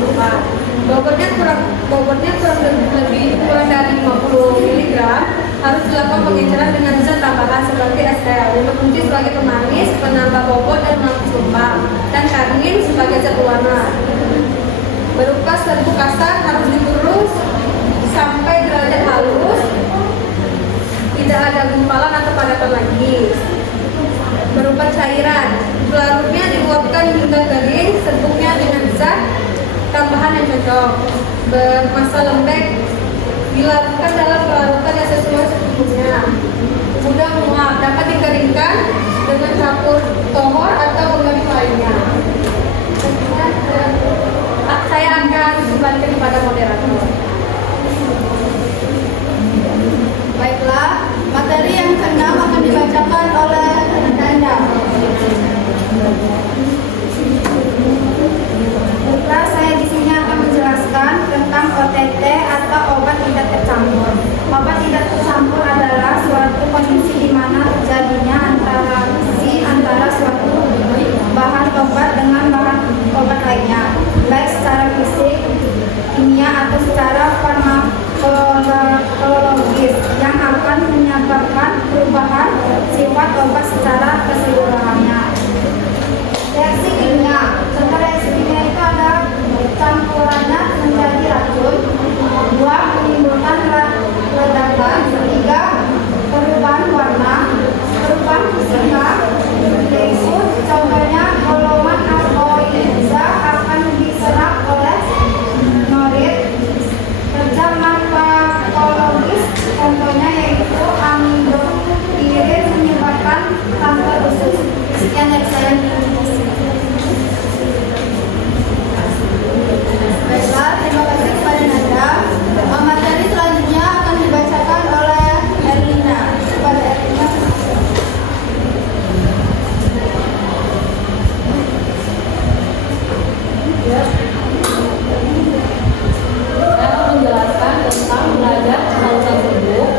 24. Bobotnya kurang dari 50 mg harus dilakukan pengenceran dengan zat tambahan seperti SL, berfungsi sebagai pemanis, penambah bobot dan melempar, dan karnin sebagai zat pewarna. Berupa serbuk kasar harus digerus sampai derajat halus, tidak ada gumpalan atau padatan lagi. Berupa cairan, pelarutnya diuapkan hingga kering, serbuknya dengan zat tambahan yang cocok. Bermasa lembek, dilarutkan dalam pelarutan yang sesuai secukupnya. Mudah menguap, dapat dikeringkan dengan campur tohor atau organik lainnya. Saya akan kembalikan kepada moderator. Baiklah, materi yang keenam akan dibacakan oleh Nanda. Baiklah, saya di sini akan menjelaskan tentang OTT atau obat tidak tercampur. Obat tidak tercampur adalah suatu kondisi di mana terjadinya antara suatu bahan obat dengan bahan obat lainnya, baik secara fisik, kimia atau secara farmakologis yang akan menyebabkan perubahan sifat obat secara keseluruhannya. Reaksi kimia, contoh reaksi kimia itu ada campurannya menjadi racun, 2 menimbulkan ledakan, 3 perubahan warna, perubahan fisika, yaitu contohnya golongan alkoholiza akan diserap oleh norit. Kerja farmakologis contohnya yaitu amidopirin menyebabkan kanker usus. Sekian dari saya. Baiklah, terima kasih kepada Nanda. Materi selanjutnya akan dibacakan oleh Erlina. Kepada Erlina. Saya akan menjelaskan tentang derajat kehalusan serbuk.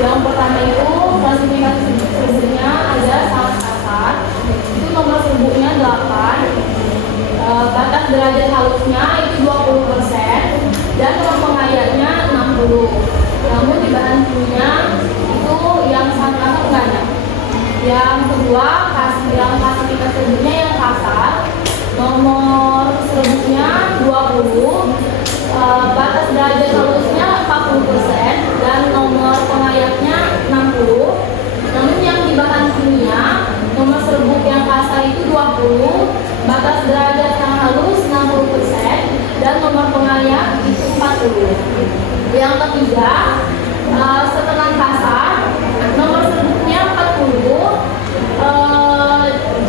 Yang pertama itu klasifikasi serbuknya ada sangat kasar, itu nomor serbuknya 8, batas derajat halusnya itu 20%, dan nomor pengayatnya 60. Namun di bahan kimia itu yang sangat kasar banyak. Yang kedua, yang klasifikasi serbuknya yang kasar, nomor serbuknya 20, batas derajat halusnya 40%, dan nomor pengayatnya 60. Namun yang di bahan kimia, nomor serbuk yang kasar itu 20, batas derajat yang halus 60%, dan nomor pengayat itu 40. Yang ketiga, setelah kasar, nomor serbuknya 40,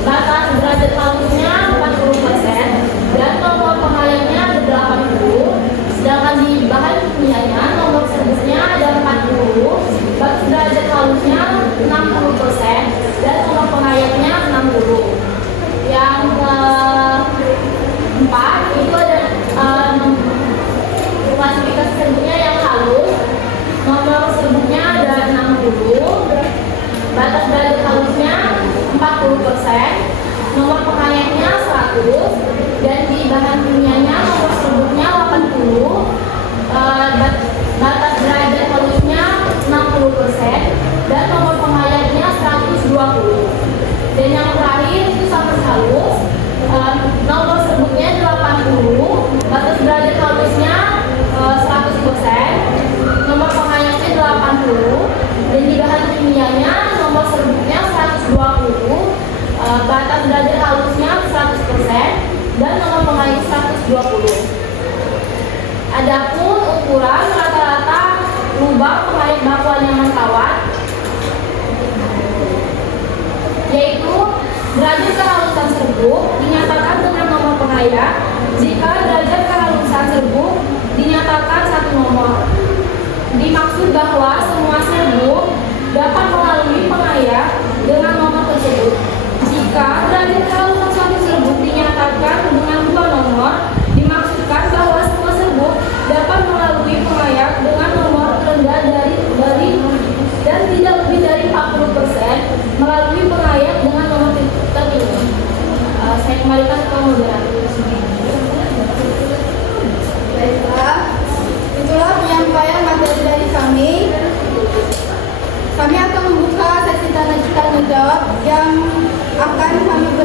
batas derajat halusnya 40%, dan nomor pengayatnya 80. Sedangkan di bahan kimianya, nomor serbuknya ada 40, batas derajat halusnya 60%, dan nomor pengayatnya 60. Yang keempat itu ada klasifikasi serbuknya yang halus, nomor serbuknya ada 60, batas derajat halusnya 40%, nomor pengayatnya 100, dan di bahan kimianya nomor serbuknya 80, batas derajat halusnya 60%, dan nomor pengayatnya 120. Dan yang terakhir itu sangat halus, nomor serbuknya 80, batas derajat halusnya 100%, nomor pengayatnya 80, dan di bahan kimianya nomor serbuknya 120, batas derajat halusnya 100%, dan nomor pengayat 120. Adapun ukuran rata-rata lubang pengait bakwan yang mentawar, yaitu derajat kehalusan serbuk dinyatakan dengan nomor pengayat jika derajat kehalusan serbuk dinyatakan 1 nomor. Dimaksud bahwa semua serbuk dapat melalui pengayat dengan nomor tersebut. Jika derajat kehalusan suatu serbuk dinyatakan dengan 2 nomor, dimaksudkan bahwa semua serbuk dapat melalui pengayat dengan nomor rendah dari dan tidak lebih dari 40% melalui pengayat dengan nomor tertinggi. Saya kembalikan ke moderator.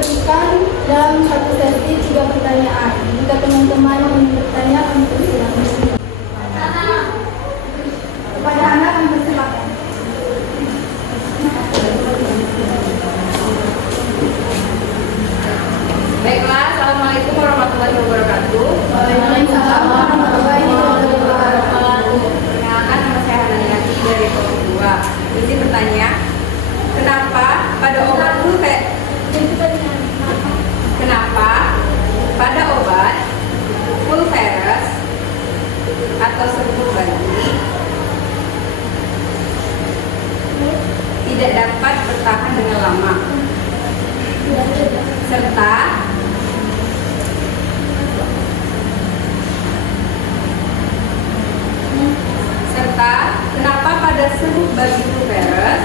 berikan dalam satu sesi 3 pertanyaan. Jika teman-teman ingin bertanya, kami persilakan. Kepada anak kami persilakan. Baiklah, Assalamualaikum warahmatullahi wabarakatuh. Waalaikumsalam warahmatullahi wabarakatuh. Perkenalkan, nama saya Hanani dari kelompok 2. Izin bertanya, kenapa pada obat Pulveres atau serbuk bayi tidak dapat bertahan dengan lama, serta kenapa pada serbuk bayi Pulveres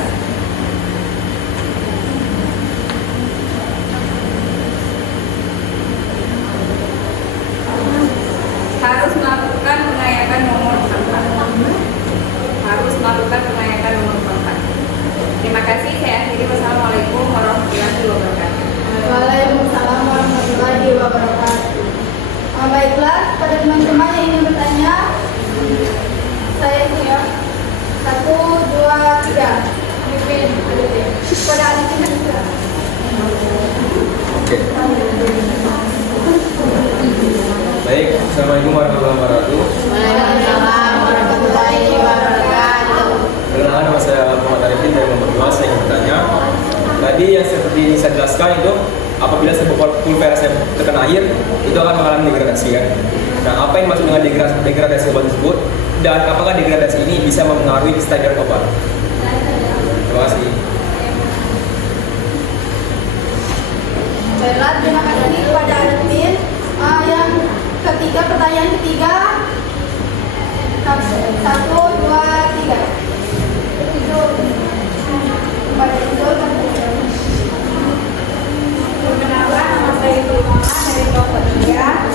harus melakukan pengayakan nomor kontak. Terima kasih, saya akhiri. Wassalamualaikum warahmatullahi wabarakatuh. Waalaikumsalam warahmatullahi wabarakatuh. Baiklah, pada teman-teman yang ingin bertanya, saya hitung ya. 1, 2, 3. Pada Alifin juga. Oke. Baik, Assalamualaikum warahmatullahi wabarakatuh. Waalaikumsalam warahmatullahi wabarakatuh. Perkenalkan, nama saya Muhammad Arifin dari kelompok 2. Saya ingin bertanya, tadi yang seperti saya jelaskan itu, apabila serbuk pulveres yang terkena air, itu akan mengalami degradasi kan. Nah, apa yang maksud dengan degradasi obat tersebut, dan apakah degradasi ini bisa mempengaruhi kestabilan obat? Terima kasih. Baiklah, terima kasih kepada Arifin. Yang ketiga, pertanyaan ketiga. 1, 2, 3. Itu kepada Izul. Perkenalkan, nama saya Tulmana dari kelompok 3.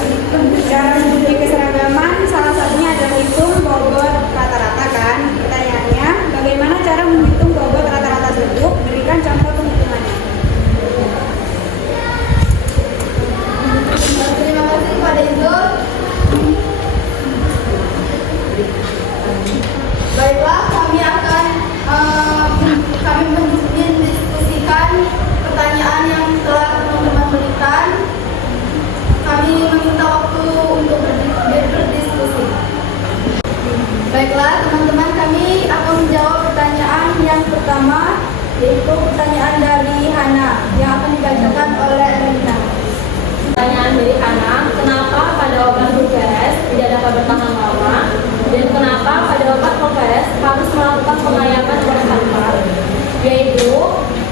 Dalam studi keseragaman, salah satunya adalah hitung bobot rata-rata kan. Pertanyaannya, bagaimana cara menghitung bobot rata-rata serbuk? Berikan contoh penghitungannya. Terima kasih kepada Izul. Baiklah, kami mendiskusikan pertanyaan yang telah teman-teman berikan. Kami meminta waktu untuk berdiskusi. Baiklah, teman-teman, kami akan menjawab pertanyaan yang pertama, yaitu pertanyaan dari Hana yang akan dibacakan oleh Erina. Pertanyaan dari Hana, kenapa pada obat Pulveres tidak dapat bertahan lama, dan kenapa pada obat Pulveres harus melakukan pengayakan berkali-kali? Yaitu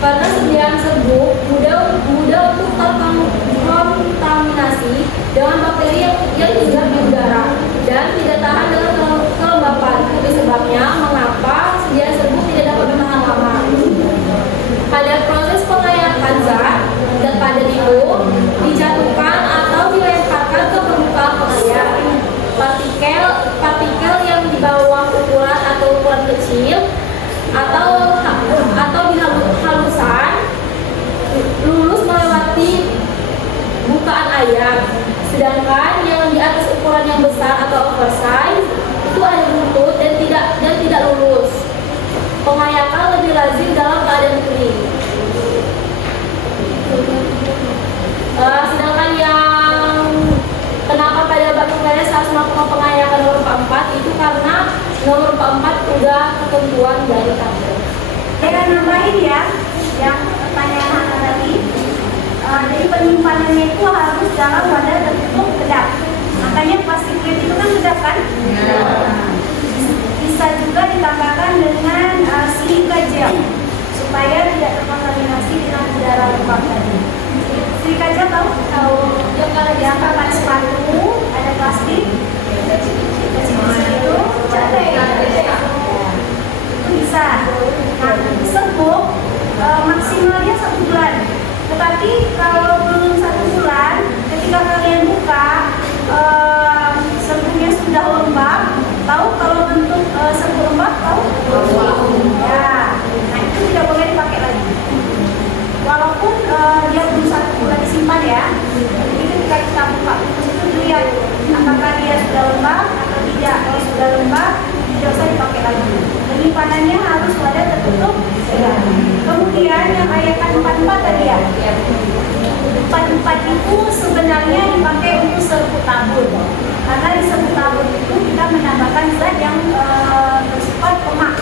karena sediaan serbuk mudah untuk terkontaminasi dengan bakteri yang hidup di udara dan tidak tahan dengan kelembapan. Itu sebabnya mengapa sediaan serbuk tidak dapat bertahan lama. Pada proses pengayakan zat padat itu dijatuhkan atau dilemparkan ke permukaan pengayak. Partikel yang di bawah ukuran atau ukuran kecil atau di halusan lulus melewati bukaan ayak. Sedangkan yang di atas ukuran yang besar atau oversize itu ada buntut dan tidak lulus. Pengayakan lebih lazim dalam keadaan kering. Sedangkan yang kenapa pada obat Pulveres harus melakukan pengayakan nomor 44 itu karena nomor 44 udah ketentuan dari kantor. Dengan nambahin ya, yang pertanyaan Hana tadi. Jadi penyimpanannya itu harus dalam wadah tertutup kedap. Makanya plastik plate itu kan kedap kan? Bisa juga ditambahkan dengan silika gel supaya tidak terkontaminasi dengan udara lembab tadi. Silika gel tahu? Yang kalau diangkat sepatu ada plastik, itu itu bisa. Nah, serbuk maksimalnya 1 bulan. Tetapi kalau belum 1 bulan, ketika kalian buka serbuknya sudah lembab. Tahu kalau bentuk serbuk lembab tahu? Ya, nah itu tidak boleh dipakai lagi. Walaupun dia belum 1 bulan 4 tadi ya? 4 itu sebenarnya dipakai untuk serbuk tabur. Karena di serbuk tabur itu kita menambahkan zat yang bersifat lemak.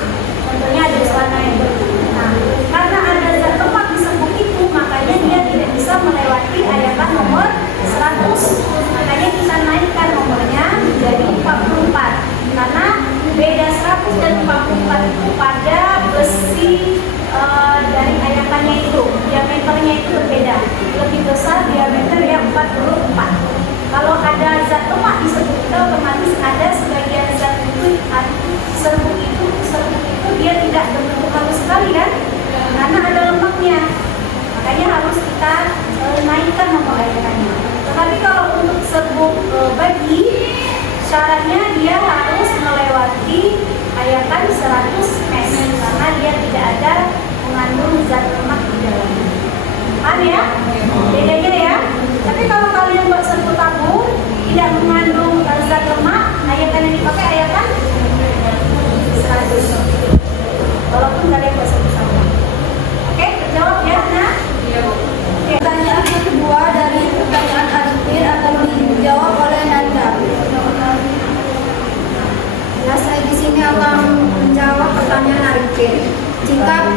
Contohnya ada selana itu. Nah, karena ada zat lemak di serbuk itu, makanya dia tidak bisa melewati ayakan nomor 100. Makanya kita naikkan nomornya menjadi 44. Karena beda 100 dan 44 itu pada besi dari ayakannya itu, diameternya itu berbeda. Lebih besar diameter yang 44. Kalau ada zat lemak di serbuk itu, otomatis ada sebagian zat itu serbuk itu dia tidak berbentuk halus sekali kan, karena ada lemaknya. Makanya harus kita naikkan nomor ayakannya. Tetapi kalau untuk serbuk bagi, syaratnya dia harus melewati ayakan 100 mes karena dia tidak ada mengandung zat lemak di dalamnya. Paham ya? Bedanya ya. Tapi kalau kalian buat serbuk tabur tidak mengandung zat lemak, ayakan yang dipakai ayakan 100. Walaupun kalian buat serbuk tabur. Oke, terjawab ya, Nah? Oke. Pertanyaan yang kedua dari pertanyaan Arifin akan dijawab oleh Nanda. Nah, saya di sini akan menjawab pertanyaan Arifin. Jika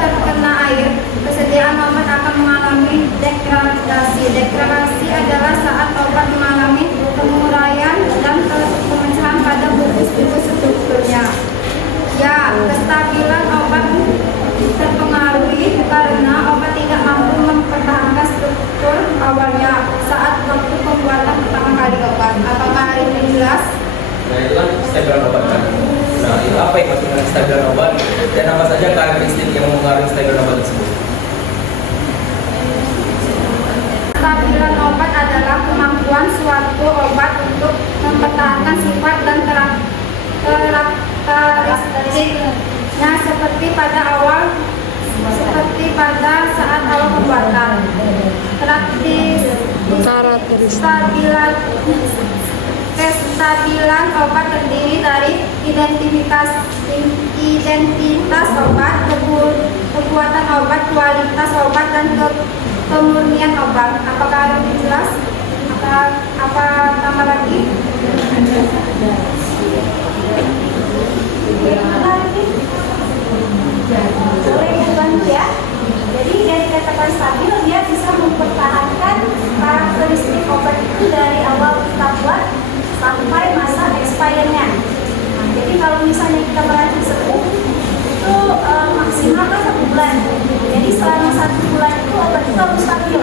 terkena air, kesediaan obat akan mengalami degradasi. Degradasi adalah saat obat mengalami penguraian dan pemecahan pada buku-buku strukturnya. Ya, kestabilan obat terpengaruhi karena obat tidak mampu mempertahankan struktur awalnya saat waktu pembuatan pertama kali obat. Apakah ini jelas? Nah itu kan stabilan obat kan. Nah itu apa yang maksud dengan stabilan obat dan apa saja karakteristik yang mempengaruhi stabilan obat tersebut? Stabilan obat adalah kemampuan suatu obat untuk mempertahankan sifat dan karakteristiknya seperti saat awal pembuatan. Kestabilan obat terdiri dari identitas obat, kekuatan obat, kualitas obat, dan kemurnian obat. Apakah lebih jelas? Apa tambah lagi? Boleh dibantu ya. Jadi yang dikatakan stabil, dia bisa mempertahankan karakteristik obat itu dari awal kita buat sampai masa expirednya. Nah, jadi kalau misalnya kita berarti serbuk itu maksimal kan 1 bulan. Jadi selama 1 bulan itu obat itu harus stabil.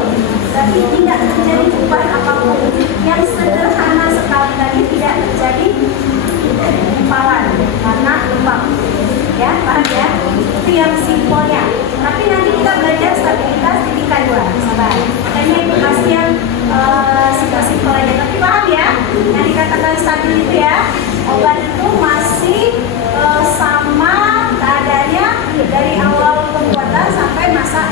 Jadi tidak terjadi perubahan apapun. Yang sederhana sekali tadi tidak terjadi gumpalan karena lembab. Ya, paham ya? Itu yang simpelnya. Tapi nanti kita belajar stabilitas di tingkat 2. Sabar. Makanya itu masih yang simpel-simpel aja. Tapi paham ya? Yang dikatakan stabil itu ya, obat itu masih sama keadaannya dari awal pembuatan sampai masa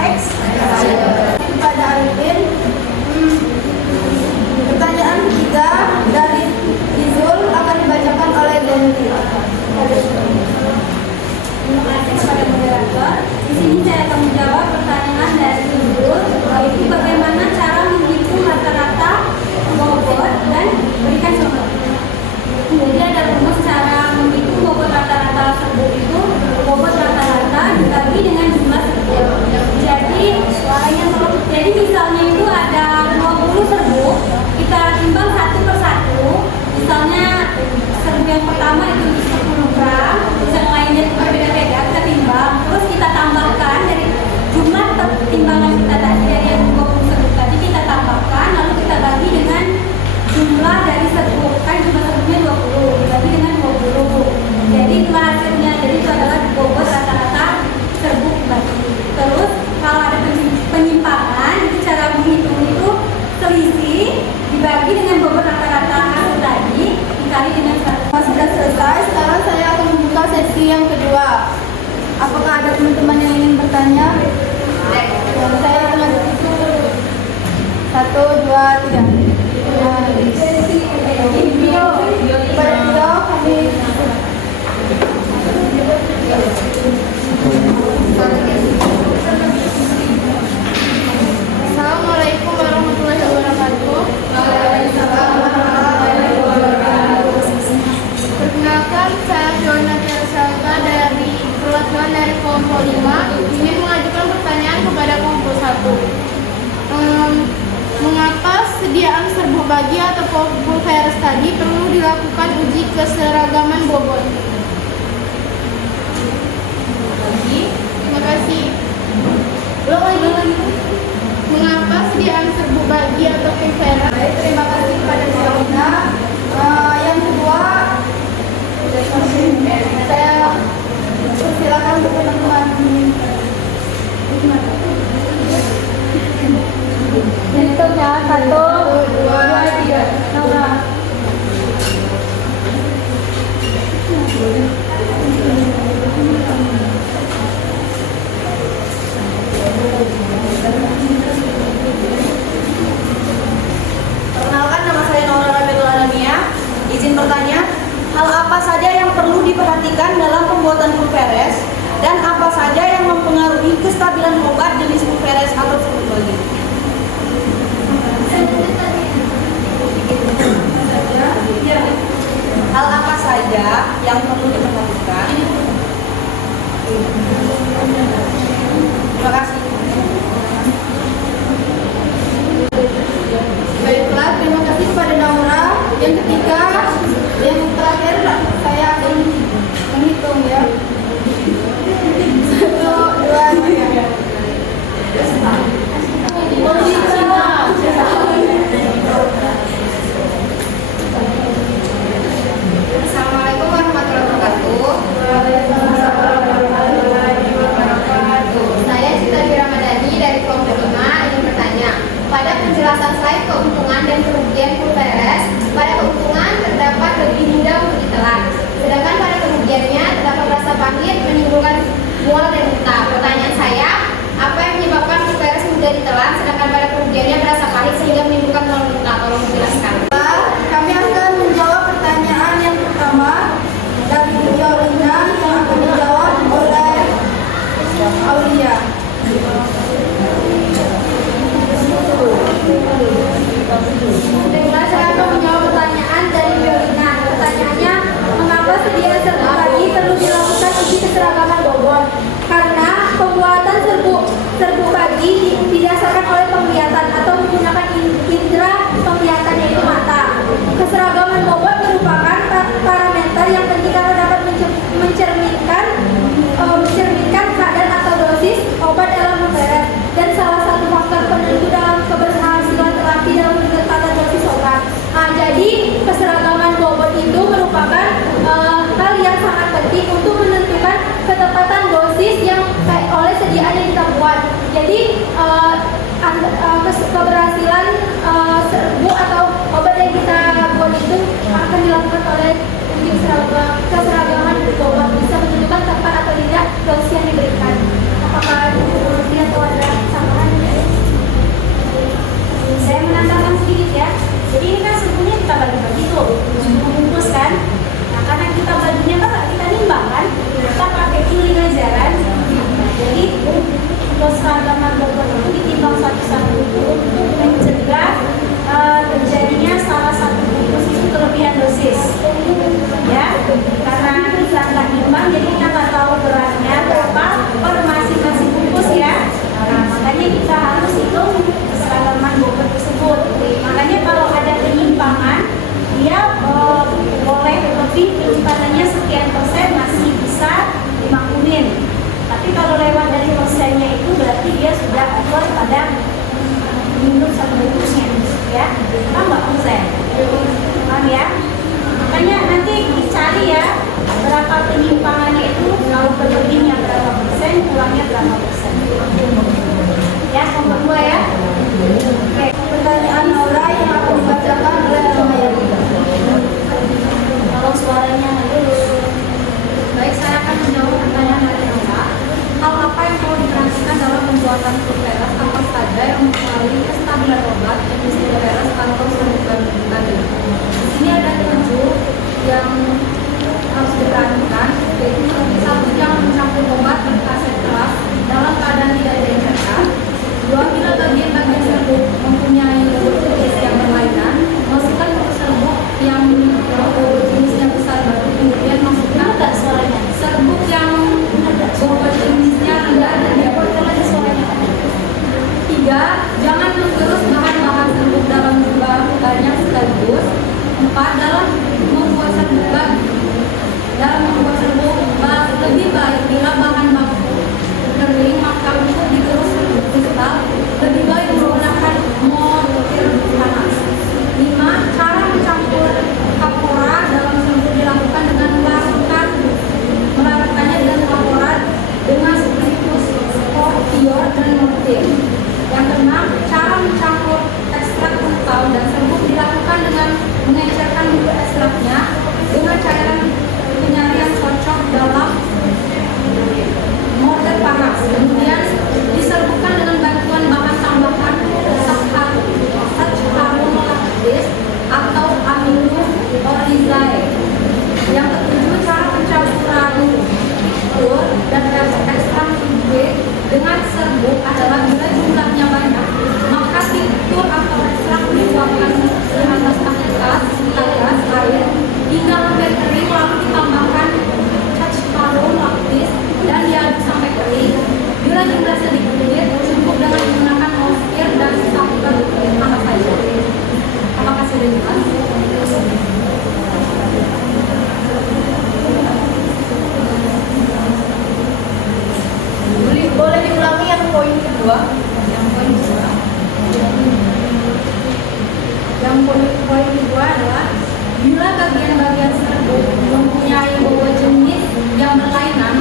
Kepada Arifin, pertanyaan 3 dari Izul akan dibacakan oleh Dendi. Terima kasih kepada moderator. Di sini saya akan menjawab pertanyaan dari Ibu, yaitu bagaimana cara menghitung rata-rata bobot dan berikan contoh. Jadi ada rumus cara menghitung bobot rata-rata serbuk itu, bobot rata-rata dibagi dengan jumlah serbuk. Jadi misalnya itu ada 20 serbuk, kita timbang satu per satu. Misalnya serbuk yang pertama itu 10 gram, yang lainnya itu berbeda-beda, kita timbang, terus kita tambahkan dari jumlah timbangan kita tadi dari yang 20 serbuk tadi kita tambahkan, lalu kita bagi dengan jumlah dari serbuk, kan jumlah serbuknya 20 dibagi dengan 20. Jadi itu hasilnya, jadi itu adalah bobot rata-rata serbuk bagi. Terus kalau ada penyimpangan, itu cara menghitung itu selisih dibagi dengan bobot rata-rata hasil tadi dikali dengan 100. Sudah selesai, sekarang saya akan membuka sesi yang kedua. Apakah ada teman-teman yang ingin bertanya? Saya akan itu 1, 2, 3. Pada video kami kelompok 5 ingin mengajukan pertanyaan kepada kelompok 1. Mengapa sediaan serbuk bagi atau pulveres tadi perlu dilakukan uji keseragaman bobot? Terima kasih. Mengapa sediaan serbuk bagi atau pulveres? Baik, terima kasih kepada Mbak Wina. Yang kedua, saya persilakan untuk teman-teman. Hitungnya 1, 2, 3. Naura. Perkenalkan, nama saya Naura Rabiatul Adamia. Izin bertanya, hal apa saja yang perlu diperhatikan dalam pembuatan pulveres dan apa saja yang mempengaruhi kestabilan obat jenis pulveres atau serbuk bagi? Hal apa saja yang perlu diperhatikan? Terima kasih. Baiklah, terima kasih kepada Naura. Yang ketiga, yang terakhir saya akan menghitung ya. 1, 2, 3. Assalamualaikum warahmatullahi wabarakatuh. Saya Cita Ramadhani dari kelompok 5 ingin bertanya. Pada penjelasan slide keuntungan dan kerugian pulveres, pada keuntungan terdapat lebih mudah untuk ditelan, sedangkan pada kerugiannya terdapat rasa pahit menimbulkan mual dan muntah. Pertanyaan saya, apa yang menyebabkan pulveres mudah ditelan, sedangkan pada kerugiannya berasa pahit sehingga menimbulkan mual dan muntah? Tolong dijelaskan. Kami akan menjawab pertanyaan yang pertama dari Bu Yorina yang akan dijawab oleh Aulia. Baiklah, saya akan menjawab pertanyaan dari Violina. Pertanyaannya, mengapa sediaan serbuk bagi perlu dilakukan uji keseragaman bobot? Karena pembuatan serbuk bagi didasarkan oleh penglihatan atau menggunakan indera penglihatan yaitu mata. Keseragaman bobot merupakan parameter yang ketika dapat mencerminkan kadar atau dosis obat dalam pulveres dan salah satu faktor penentu dalam keberhasilan terapi dalam pengetatan dosis obat. Jadi keseragaman bobot itu merupakan hal yang sangat penting untuk menentukan ketepatan dosis yang oleh sediaan yang kita buat. Jadi keberhasilan serbuk atau obat yang kita buat itu akan dilakukan oleh uji keseragaman bobot, bisa menentukan tepat atau tidak dosis yang diberikan. Apakah dia atau ada tambahan? Saya menambahkan sedikit ya. Jadi ini kan serbuknya kita bagi-bagi tuh, bungkus kan. Nah, karena kita baginya kan nggak kita nimbang kan, kita pakai feeling aja kan. Jadi keseragaman bobot itu ditimbang satu-satu untuk mencegah terjadinya salah satu bungkus itu kelebihan dosis. Ya, jumlah sedikit, cukup dengan menggunakan montir dan starter apa saja. Apakah sudah jelas? Boleh diulangi yang poin kedua? Yang poin kedua adalah bila bagian-bagian serbuk mempunyai bobot jenis yang berlainan,